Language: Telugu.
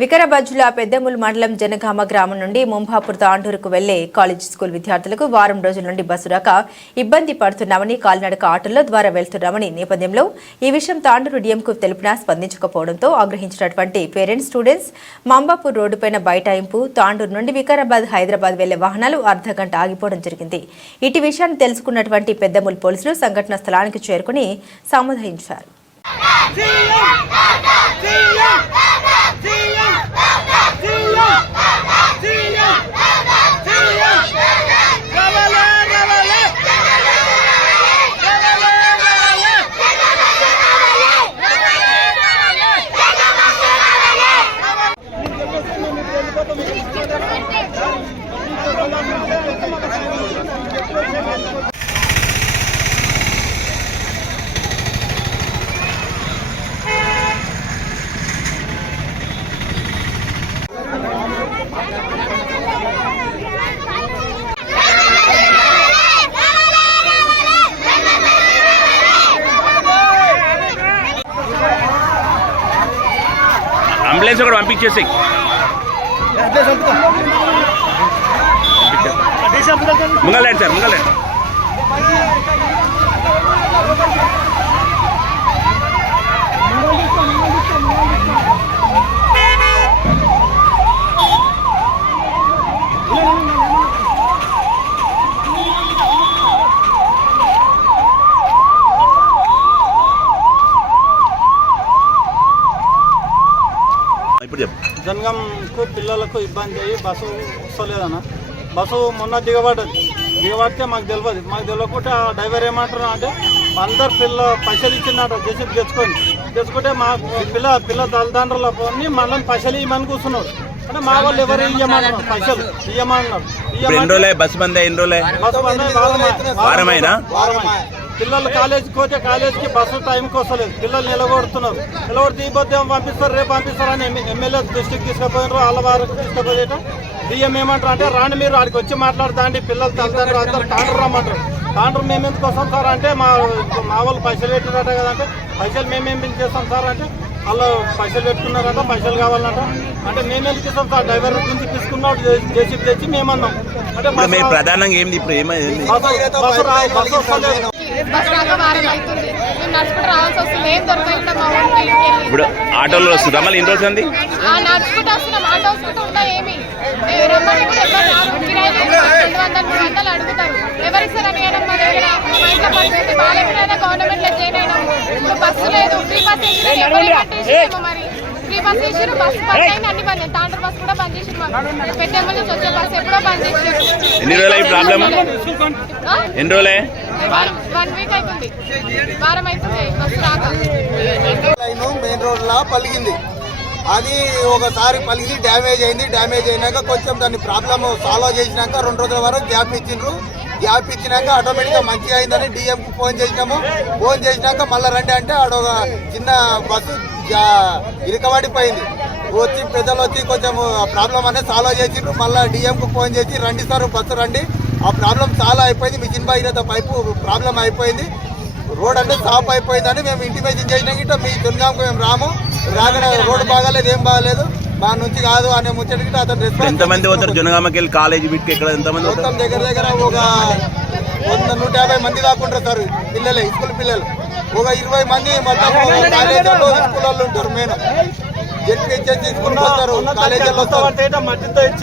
వికారాబాద్ జిల్లా పెద్దమూల్ మండలం జనగామ గ్రామం నుండి ముంబాపూర్ తాండూరుకు వెళ్లే కాలేజీ స్కూల్ విద్యార్థులకు వారం రోజుల నుండి బస్సు రాక ఇబ్బంది పడుతున్నామని కాలినడక ఆటోల ద్వారా వెళ్తున్నామని నేపథ్యంలో ఈ విషయం తాండూరు డీఎంకు తెలిపినా స్పందించకపోవడంతో ఆగ్రహించినటువంటి పేరెంట్స్ స్టూడెంట్స్ మంబాపూర్ రోడ్డుపైన బైఠాయింపు తాండూరు నుండి వికారాబాద్ హైదరాబాద్ వెళ్లే వాహనాలు అర్ధగంట ఆగిపోవడం జరిగింది. ఇటు విషయాన్ని తెలుసుకున్నటువంటి పెద్దమూల్ పోలీసులు సంఘటన స్థలానికి చేరుకుని సమాధానించారు. అంబులెన్స్ కూడా పంపించేసి ముంగలేండి సార్ ముంగలేండి. జనగాంకు పిల్లలకు ఇబ్బంది అయ్యి బస్సు వస్తలేదన్న. బస్సు మొన్న దిగబడితే మాకు తెలియకుంటే ఆ డ్రైవర్ ఏమంటారు అంటే అందరు పైసలు ఇచ్చిందట జేసీబీ తెచ్చుకుంటే మా పిల్ల తల్లిదండ్రుల పోని మనల్ని పైసలు ఇవ్వమని కూర్చున్నారు. అంటే మా వాళ్ళు ఎవరు ఇవ్వమన్నారు, పైసలు ఇవ్వమన్నారు. బస్సు పిల్లలు కాలేజీకి పోతే కాలేజీకి బస్సు టైంకి వస్తలేదు. పిల్లలు నిలబడుతున్నారు. తీయబోతే పంపిస్తారు, రేపు పంపిస్తారని ఎమ్మెల్యే దృష్టికి తీసుకుపోయినారు. వాళ్ళ వారికి తీసుకుపోయేట డిఎం ఏమంటారు అంటే రాండి మీరు ఆడికి వచ్చి మాట్లాడతాండి, పిల్లలు తల్లిదండ్రులు అందరూ తాండ్రు రమ్మంటారు. తాండ్రు మేము ఎందుకు వస్తాం సార్ అంటే మా వాళ్ళు పైసలు పెట్టినట్ట కదంటే పైసలు మేమేం చేస్తాం సార్ అంటే వాళ్ళు పైసలు పెట్టుకున్నారంట, పైసలు కావాలంట. అంటే మేమెందుకు ఇస్తాం సార్, డ్రైవర్ గురించి తీసుకున్నాడు జేసీబీ తెచ్చి మేమన్నాం. అంటే ప్రధానంగా ఏంది బస్సు వస్తలేదు. ఇప్పుడు ఆటోలో వస్తుందా మళ్ళీ ఎన్ని రోజులు ఉంది? అడుగుతారు ఎవరిస్తారని గవర్నమెంట్ లో జాయిన్ అయినా బస్సు లేదు, ఫ్రీ బస్ మరి ఫ్రీ బస్ చేసారు. బస్సు బంద్ అయింది, అన్ని బంద్ అయింది. తాండ్రు బస్సు కూడా బంద్ చేసారు. పెద్దమ్మ నుంచి వచ్చే బస్సు ఎప్పుడో బంద్ చేసారు. ఎన్ని రోజులు ప్రాబ్లం? ఎన్ని రోజులే? 1 వీక్ అవుతుంది, వారం అవుతుంది బస్సు రాక. మెయిన్ రోడ్ లా పలిగింది. అది ఒకసారి పలిగి డ్యామేజ్ అయింది. డ్యామేజ్ అయినాక కొంచెం దాన్ని ప్రాబ్లమ్ సాల్వ్ చేసినాక 2 రోజుల వరకు గ్యాప్ ఇచ్చిండ్రు. గ్యాప్ ఇచ్చినాక ఆటోమేటిక్గా మంచిగా అయిందని డిఎంకు ఫోన్ చేసినాము. ఫోన్ చేసినాక మళ్ళీ రండి అంటే ఆడ ఒక చిన్న బస్సు ఇరుకబడిపోయింది. వచ్చి పెద్దలు వచ్చి కొంచెం ప్రాబ్లం అనేది సాల్వ్ చేసిండ్రు. మళ్ళీ డిఎంకు ఫోన్ చేసి రండి సార్ బస్సు రండి, ఆ ప్రాబ్లం చాలా అయిపోయింది, మీ చిన్న భగీరథ పైపు ప్రాబ్లం అయిపోయింది, రోడ్ అంటే స్టాప్ అయిపోయిందని మేము ఇంటిమేషన్ చేసినా గిట్ట మీ జనగాంకు మేము రాము, రాగానే రోడ్డు బాగాలేదు, ఏం బాగాలేదు, మా నుంచి కాదు అనే ముచ్చట అతను ఎంతమంది పోతారు జనగామకి వెళ్ళి కాలేజీ వీటికి ఎక్కడ ఎంతమంది? మొత్తం దగ్గర ఒక 100-150 మంది దాకా ఉంటారు సార్ పిల్లలే, స్కూల్ పిల్లలు. ఒక 20 మంది మొత్తం కాలేజీలో స్కూల్ వాళ్ళు ఉంటారు. మెయిన్ జెడ్పీహెచ్ఎస్ స్కూల్ వస్తారు, కాలేజీలో వస్తారు.